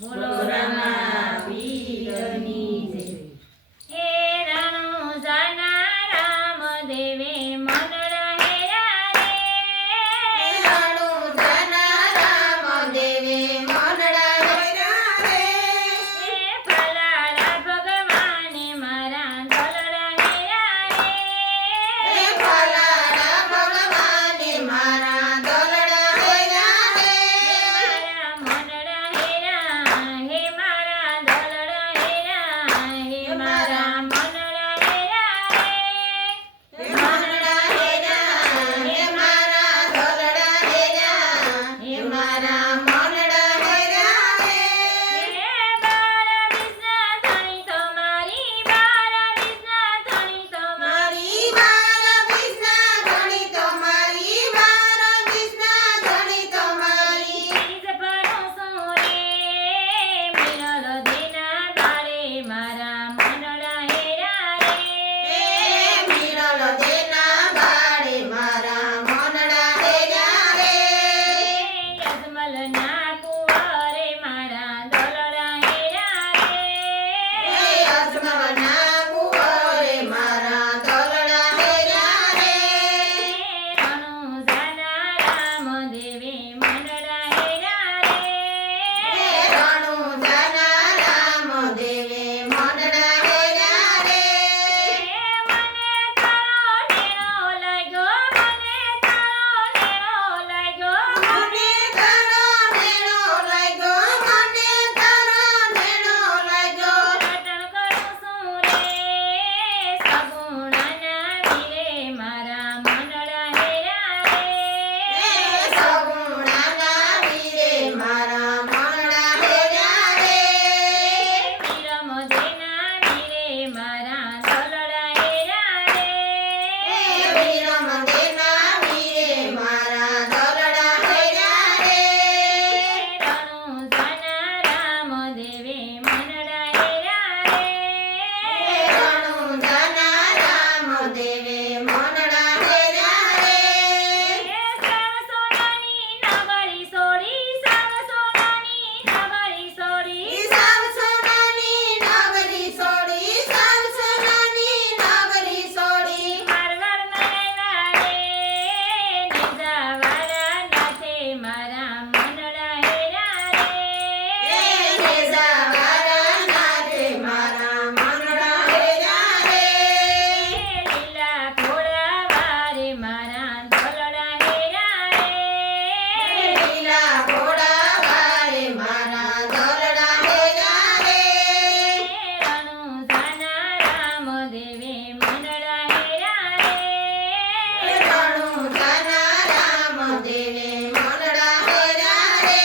બોલો રામા પીરની જય. હે રણુજાના રામદેવે મનડા હેરા રે. રણુજાના રામદેવે મનડા હેરા રે. હે ફલાડા ભગવાને મારા દલડા હેરા રે. હે ફલાડા ભગવાને મારા દલડા હેરા રે. હે મારા મનડા હેરા, હે મારા દલડા હેરા, હે મારા મનડા હેરા, હે મનડા હેરા, હે મારા દલડા હેરા, હે મારા મનડા હેરા રે. હે બારા બીજના ધણી તમારી, બારા બીજના ધણી તમારી. મારી બાર બીજના ધણી તો મારી, બાર બીજના ધણી તો મારી. બીજ ભરોસો રે મિનલ દેના બાળે મારા મનડા હેરા રે. હે મિનલ દેના બાળે મારા મનડા હેરા રે. યજમલ ના કુંવરે મારા દલડા હેરા રે. હે અજમલના કુંવરે મારા દલડા હેરા રે. રણુજાના રામદેવે મનડા હેરા રે. હે રણુજાના રામદેવે મનડા હેરા રે. મને તારો નેણો લાગ્યો, મને તારો નેણો લાગ્યો. મને તારો નેણો લાગ્યો, મને તારો નેણો લાગ્યો. રટણ કરું છું રે સગુણાના વીરે મારા મનડા હેરા રે. હે સગુણાના વીરે મારા મનડા હેરા રે. વિરમ દેના વીરે મારા દલડા હેરા રે. હે વિરમ દેના વીરે મારા દલડા હેરા રે. રણુજાના રામદેવે મનડા હેરા રે. હે રણુજાના રામદેવે મનડા હેરા રે. સાવ સોનાની નગરી સોડી, સાવ સોનાની નગરી સોડી. ઈ સાવ સોનાની નગરી સોડી, સાવ સોનાની નગરી સોડી. મારવાડમાં આવ્યા રે નિજાવાળા નાથે મારા મનડા હેરા રે. હે નેજાવાળા નાથે મારા મનડા હેરા રે. લીલા ઘોડા વારે મારા દલડા હેરા રે. લીલા ઘોડા વારે મારા દલડા હેરા રે. રણુજાના રામદેવે મનડા હેરા રે. રણુજાના રામદેવે મનડા હેરા રે.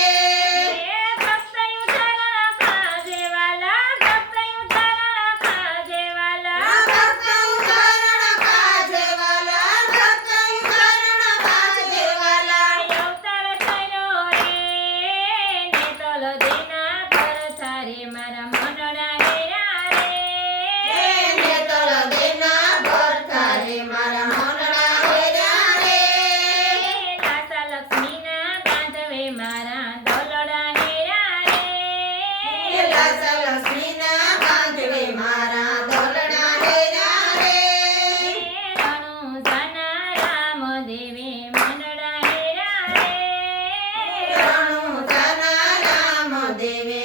ભક્તયું ચરણ કાજેવાલા, ભક્તયું ચરણ કાજેવાલા. ભક્ત ઉદાહરણ કાજેવાલા, ભક્ત ઉદાહરણ કાજેવાલા. અવતાર થયો રે નેતલ દેના પરથારે મારા મનડા હેરા રે. હે નેતળ દેના ભરતારે મારા મનડા હેરા રે. દાસા લક્ષ્મીના બાંધવે મારા દલડા હેરા રે. હે દાસા લક્ષ્મીના બાંધવે મારા દલડા હેરા રે. રણુજાના રામદેવે મનડા હેરા રે. રણુજાના રામદેવે